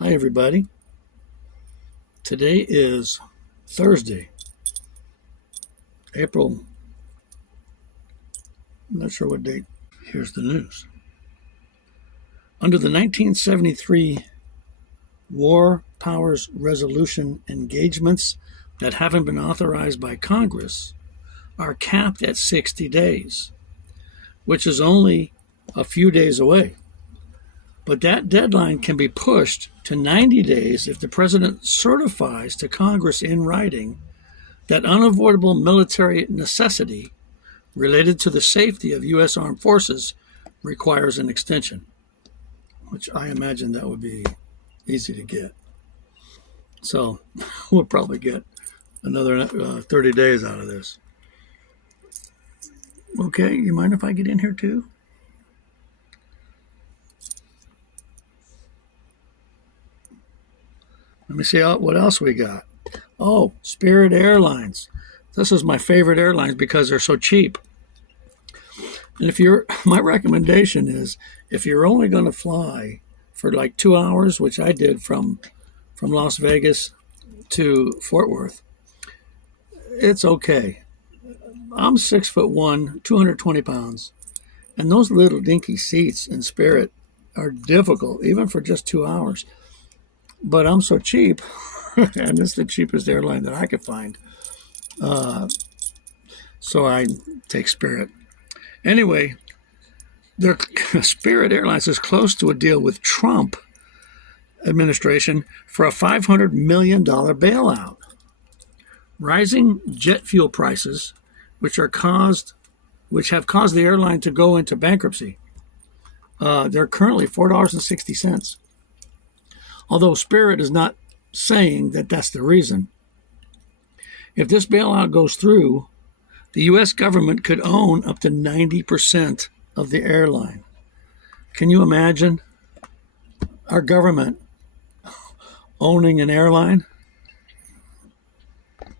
Hi, everybody. Today is Thursday, April, I'm not sure what date. Here's the news. Under the 1973 War Powers Resolution, engagements that haven't been authorized by Congress are capped at 60 days, which is only a few days away. But that deadline can be pushed to 90 days if the president certifies to Congress in writing that unavoidable military necessity related to the safety of U.S. armed forces requires an extension, which I imagine that would be easy to get. So we'll probably get another 30 days out of this. Okay, you mind if I get in here too? Let me see what else we got. Oh, Spirit Airlines. This is my favorite airlines because they're so cheap. And my recommendation is if you're only going to fly for like 2 hours, which I did from Las Vegas to Fort Worth, it's okay. I'm 6'1", 220 pounds, and those little dinky seats in Spirit are difficult, even for just 2 hours. But I'm so cheap, and it's the cheapest airline that I could find. So I take Spirit. Anyway, Spirit Airlines is close to a deal with Trump administration for a $500 million bailout. Rising jet fuel prices, which have caused the airline to go into bankruptcy. They're currently $4.60. Although Spirit is not saying that that's the reason. If this bailout goes through, the U.S. government could own up to 90% of the airline. Can you imagine our government owning an airline? I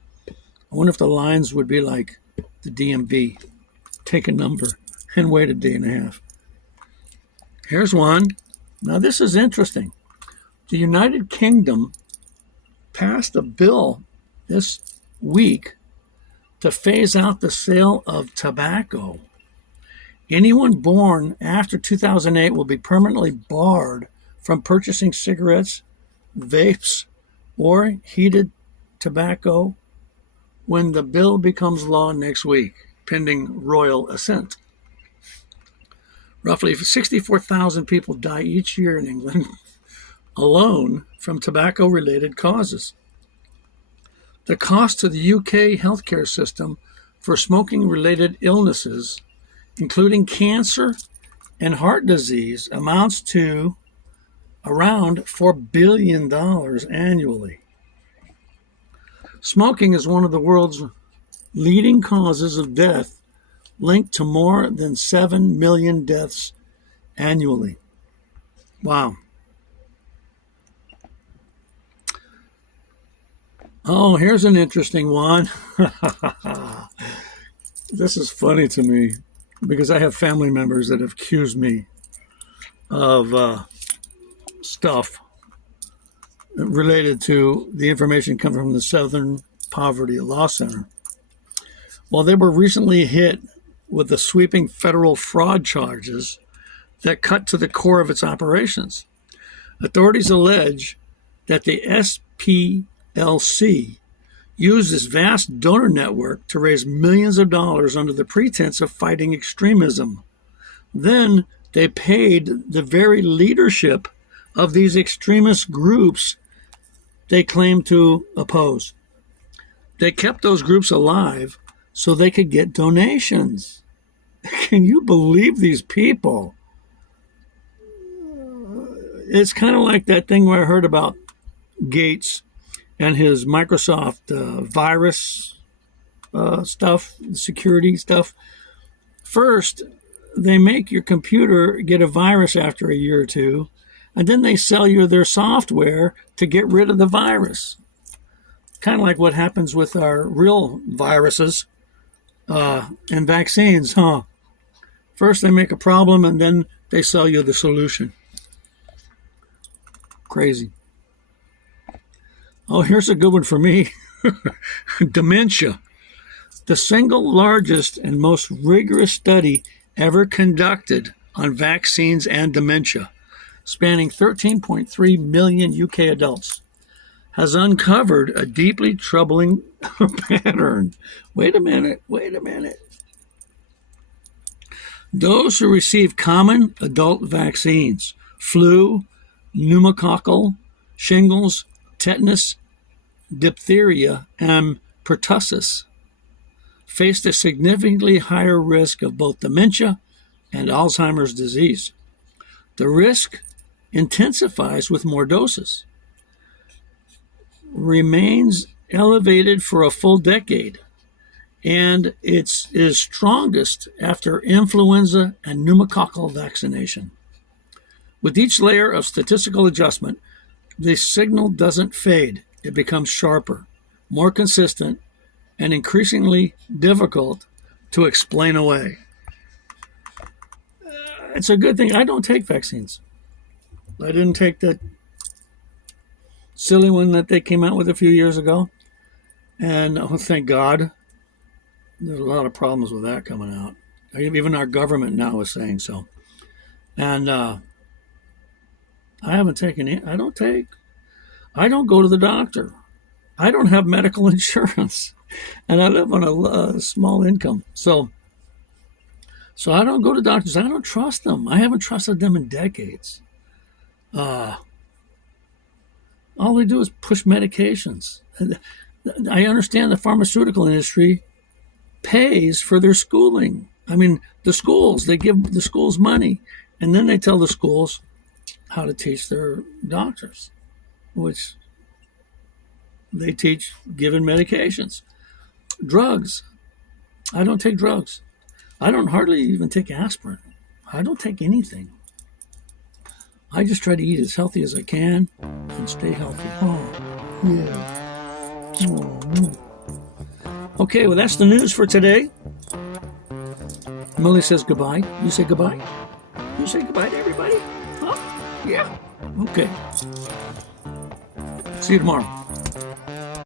wonder if the lines would be like the DMV. Take a number and wait a day and a half. Here's one. Now this is interesting. The United Kingdom passed a bill this week to phase out the sale of tobacco. Anyone born after 2008 will be permanently barred from purchasing cigarettes, vapes, or heated tobacco when the bill becomes law next week, pending royal assent. Roughly 64,000 people die each year in England alone from tobacco-related causes. The cost to the UK healthcare system for smoking-related illnesses, including cancer and heart disease, amounts to around $4 billion annually. Smoking is one of the world's leading causes of death, linked to more than 7 million deaths annually. Wow. Oh, here's an interesting one. This is funny to me because I have family members that have accused me of stuff related to the information coming from the Southern Poverty Law Center. Well, they were recently hit with the sweeping federal fraud charges that cut to the core of its operations. Authorities allege that the SPLC used this vast donor network to raise millions of dollars under the pretense of fighting extremism. Then they paid the very leadership of these extremist groups they claimed to oppose. They kept those groups alive so they could get donations. Can you believe these people? It's kind of like that thing where I heard about Gates and his Microsoft virus stuff, security stuff. First, they make your computer get a virus after a year or two, and then they sell you their software to get rid of the virus. Kind of like what happens with our real viruses and vaccines, huh? First, they make a problem, and then they sell you the solution. Crazy. Oh, here's a good one for me. Dementia. The single largest and most rigorous study ever conducted on vaccines and dementia, spanning 13.3 million UK adults, has uncovered a deeply troubling pattern. Wait a minute. Those who receive common adult vaccines, flu, pneumococcal, shingles, tetanus, diphtheria, and pertussis, faced a significantly higher risk of both dementia and Alzheimer's disease. The risk intensifies with more doses, remains elevated for a full decade, and it is strongest after influenza and pneumococcal vaccination. With each layer of statistical adjustment, the signal doesn't fade. It becomes sharper, more consistent, and increasingly difficult to explain away. It's a good thing I don't take vaccines. I didn't take that silly one that they came out with a few years ago. And oh, thank God, there's a lot of problems with that coming out. Even our government now is saying so. And I haven't taken it. I don't go to the doctor. I don't have medical insurance. And I live on a small income. So I don't go to doctors. I don't trust them. I haven't trusted them in decades. All they do is push medications. I understand the pharmaceutical industry pays for their schooling. I mean, the schools, they give the schools money, and then they tell the schools how to teach their doctors, which they teach given medications. Drugs. I don't take drugs. I don't hardly even take aspirin. I don't take anything. I just try to eat as healthy as I can and stay healthy. Oh, yeah. Oh. Okay, well, that's the news for today. Millie says goodbye. You say goodbye? You say goodbye to everybody? Huh? Yeah. Okay. See you tomorrow.